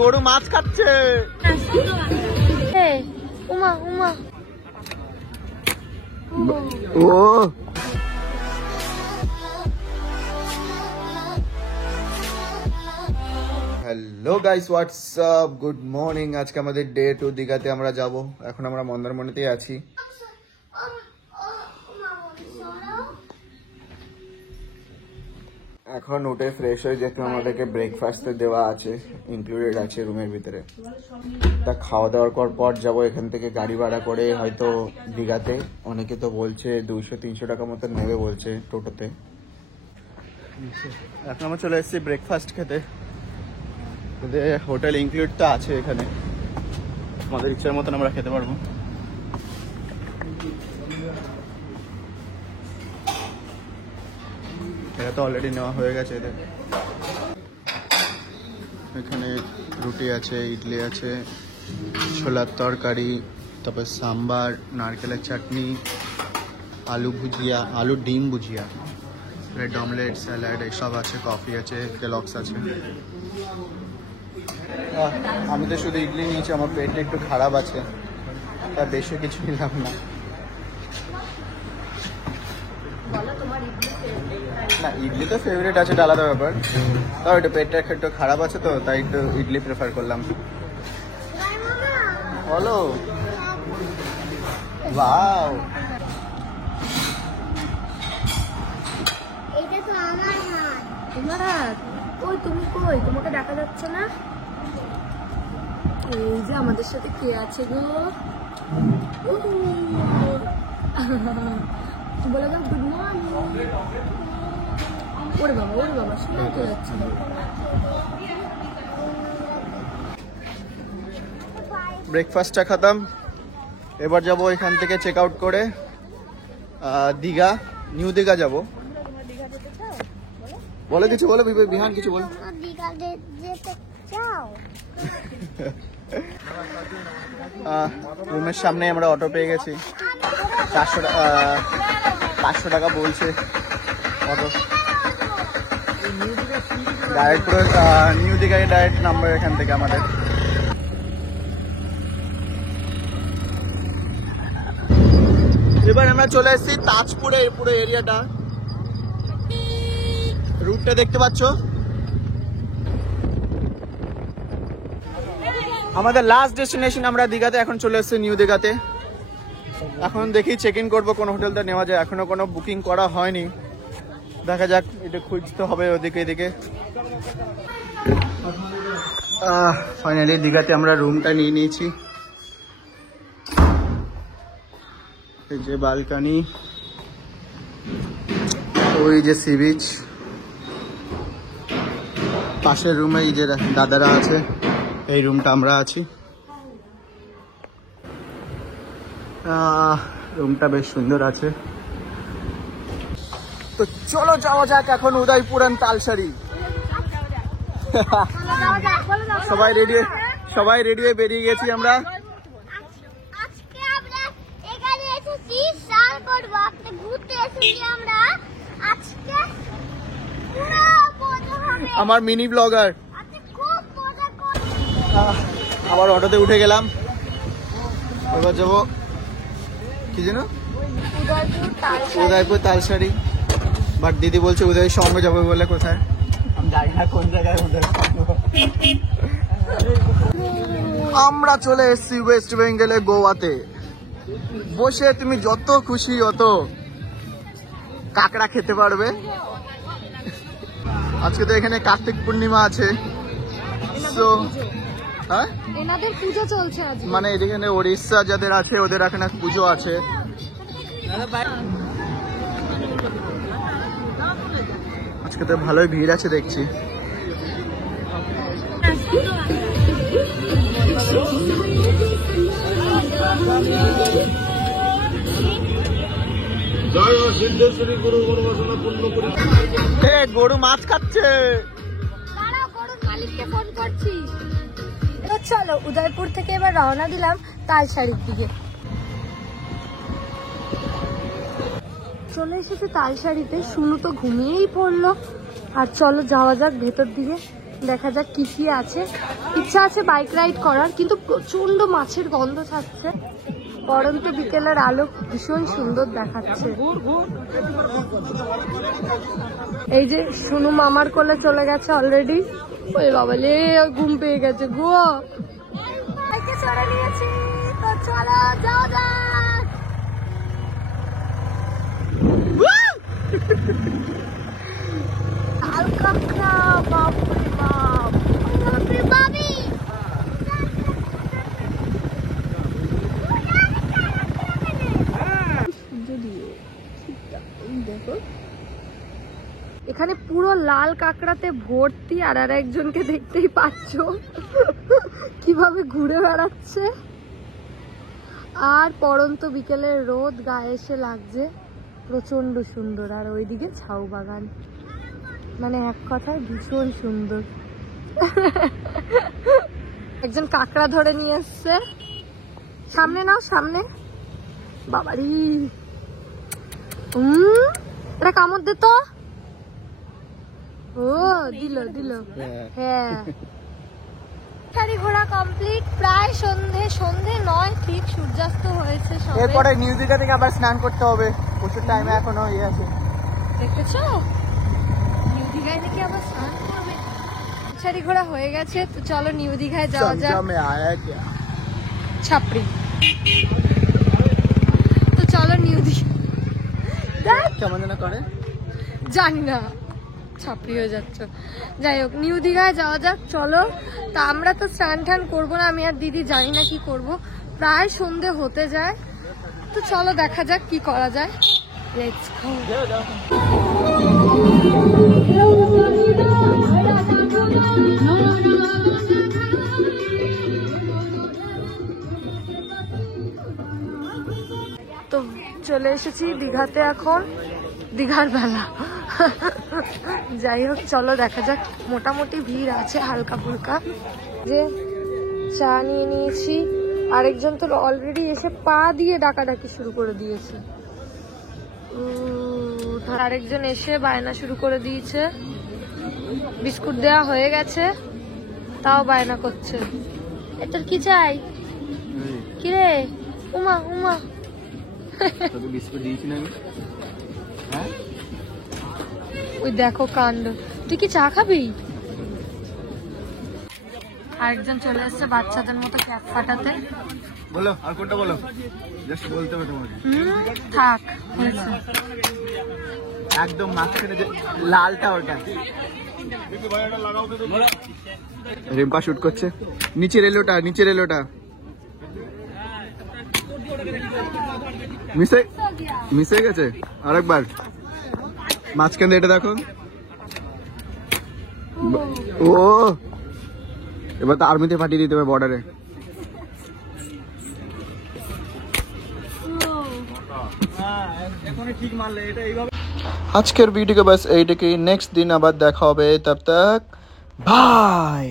গরু মাছ খাচ্ছে। উমা উমা ও hello guys, WhatsApp, good morning. আজকে আমাদের ডে 2 দীঘাতে আমরা যাব। এখন আমরা মন্দারমণিতেই আছি। এখন উঠে ফ্রেশ হয়ে যেহেতু আমাদেরকে ব্রেকফাস্টে দেওয়া আছে, ইনক্লুডেড আছে রুমের ভিতরে। তা খাওয়া দাওয়ার পর যাবো এখান থেকে গাড়ি ভাড়া করে হয়তো দীঘাতে। অনেকে তো বলছে 200-300 টাকা মতো নেবে বলছে টোটোতে। এখন আমরা চলে এসেছি ব্রেকফাস্ট খেতে। হোটেল ইনক্লুড তো আছে এখানে, আমাদের ইচ্ছার মতন আমরা খেতে পারবো। এটা তো অলরেডি নেওয়া হয়ে গেছে এদের। এখানে রুটি আছে, ইডলি আছে, ছোলার তরকারি, তারপর সাম্বার, নারকেলের চাটনি, আলু ভুজিয়া, আলু ডিম ভুজিয়া, ব্রেড অমলেট, স্যালাড এসব আছে, কফি আছে, কেলক্স আছে। আমি তো শুধু ইডলি নিয়েছি, আমার পেটটা একটু খারাপ আছে, তা বেশি কিছু নিলাম না। না, ইডলি তো ফেভারিট আছে, এটা আলাদা ব্যাপার। তাও একটু পেটটা একটু খারাপ আছে তো, তাই একটু ইডলি প্রেফার করলাম। বলো, ওয়াও, এইটা তো আমার হাত। তোমার হাত? ওই তুমি কই? তোমাকে দেখা যাচ্ছে না। এই যে আমাদের সাথে কে আছে গো? বলে দাও গুড মর্নিং। ওরে বাবা শুনে তো যাচ্ছে না। ব্রেকফাস্টটা খাতাম। এবার যাব এখান থেকে চেক আউট করে দীঘা, নিউ দীঘা যাব। বলো কিছু, বলো বিহান কিছু বলো। রুমের সামনে আমরা অটো পেয়ে গেছি। 500 টাকা বলছে অটো। ডাইরেক্ট পুরো নিউ দীঘায় ডাইরেক্ট নাম্বার এখান থেকে আমাদের। এবার আমরা চলে এসেছি তাজপুরে, পুরো এরিয়াটা, রুটটা দেখতে পাচ্ছ। আমাদের লাস্ট ডেস্টিনেশন আমরা দীঘাতে, এখন চলে এসেছি নিউ দীঘাতে। এখন দেখি চেক ইন করবো কোন হোটেলটা নেওয়া যায়, এখনো কোনো বুকিং করা হয়নি, দেখা যাক, এটা খুঁজতে হবে ওদিকে এদিকে। ফাইনালি দীঘাতে আমরা রুমটা নিয়ে নিয়েছি। এই যে বালকানি, ওই যে সি বিচ, পাশের রুমে এই যে দাদারা আছে, এই রুমটা আমরা আছি। রুমটা বেশ সুন্দর আছে। তো চলো যাওয়া যাক এখন উদয়পুরান তালসারি। সবাই রেডি হয়ে বেরিয়ে গেছি আমরা। আমার মিনি ব্লগার। আবার অটোতে উঠে গেলাম। এবার যাবো কি যেন, উদয়পুর তালসারি। বাট দিদি বলছে উদয়ের সঙ্গে যাবো বলে। কোথায় আমি জানি না কোন জায়গায় উদয়। আমরা চলে এসেছি ওয়েস্ট বেঙ্গলে, গোয়াতে। বসে তুমি যত খুশি অত কাঁকড়া খেতে পারবে। আজকে তো এখানে কার্তিক পূর্ণিমা আছে, এনাদের পুজো চলছে আজ। মানে এখানে ওড়িশা যাদের আছে ওদের এখানে পুজো আছে। আজকে তো ভালোই ভিড় আছে দেখছি। গরু মাছ খাচ্ছে। গরুর মালিককে ফোন করছি। চলো উদয়পুর থেকে এবার রওনা দিলাম তালসারির দিকে। চলে এসেছে তালসারিতে। শুনু তো ঘুমিয়েই পড়লো। আর চলো যাওয়া যাক ভেতর দিকে। দেখা যাক কি কি আছে। ইচ্ছা আছে বাইক রাইড করার, কিন্তু প্রচন্ড মাছের গন্ধ ছাড়ছে। পরন্ত বিকেলের আলো ভীষণ সুন্দর দেখাচ্ছে। এই যে সোনু মামার কোলে চলে গেছে অলরেডি। ওই বাবালে ঘুম পেয়ে গেছে গো। চলে নিয়েছি তো, চলো যাও যাক। কাঁকড়া, বাপরে বাপ, বাপরে বাবি। দেখো এখানে পুরো লাল কাঁকড়াতে ভর্তি, আর একজনকে দেখতেই পাচ্ছ কিভাবে ঘুরে বেড়াচ্ছে। আর পরন্ত বিকেলের রোদ গায়ে এসে লাগছে, প্রচন্ড সুন্দর। আর ওইদিকে ঝাউ বাগান, মানে এক কথায় ভীষণ সুন্দর। একজন কাঁকড়া ধরে নিয়ে এসছে। সামনে নাও, সামনে। বাবারি, এটা কামড় দে তো। ও দিল দিল। হ্যাঁ, শাড়ি ঘোরা কমপ্লিট। প্রায় সন্ধে নয়, ঠিক সূর্যাস্ত হয়েছে। এরপরে নিউ দীঘা থেকে আবার স্নান করতে হবে, প্রচুর টাইমে এখনো ইয়ে আছে। দেখেছো নিউ দীঘায় নাকি আবার স্নান করবে। শাড়ি ঘোরা হয়ে গেছে, তো চলো নিউ দীঘায় যাওয়া যাক। ছাপড়ি, তো চলো নিউ দীঘা। কেমন যেন করে জানি না, ছাপড়ি হয়ে যাচ্ছ। যাই হোক, নিউ দীঘায় যাওয়া যাক চলো। তা আমরা তো স্নান টান করবো না, আমি আর দিদি জানি না কি করব। প্রায় সন্ধে হতে যায়, তো চলো দেখা যাক কি করা যায়। Let's go. তো চলে এসেছি দীঘাতে, এখন দীঘার বেলা। যাই হোক চলো দেখা যাক। মোটামুটি ভিড় আছে হালকা ফুলকা। যে চা নিয়ে নিয়েছি, আরেকজন তো অলরেডি এসে পা দিয়ে ডাকাডাকি শুরু করে দিয়েছে। আরেকজন এসে বায়না শুরু করে দিয়েছে। বিস্কুট দেওয়া হয়ে গেছে, তাও বায়না করছে। এটার কি চাই? কিরে উমা উমা, বিস্কুট দিয়েছি না আমি? হ্যাঁ, ওই দেখো কাণ্ড। তুই কি চা খাবি? আরেকজন চলে এসছে বাচ্চাদের মতো ক্যাপ ফাটাতে। বলো আর কোনটা বলো, জাস্ট বলতে হবে তোমাকে। থাক হয়েছে। একদম মাঝখানে যে লালটা, ওটা রিম্পা শুট করছে। নিচের এলোটা, নিচের এলোটা মিশে গেছে। আরেকবার মাঝখানে এটা দেখো। ও এবার তো আর্মিতে পাঠিয়ে দিতে হবে, বর্ডারে। আজকের ভিডিও বাস এইটুকুই। নেক্সট দিন আবার দেখা হবে, তব তক বাই।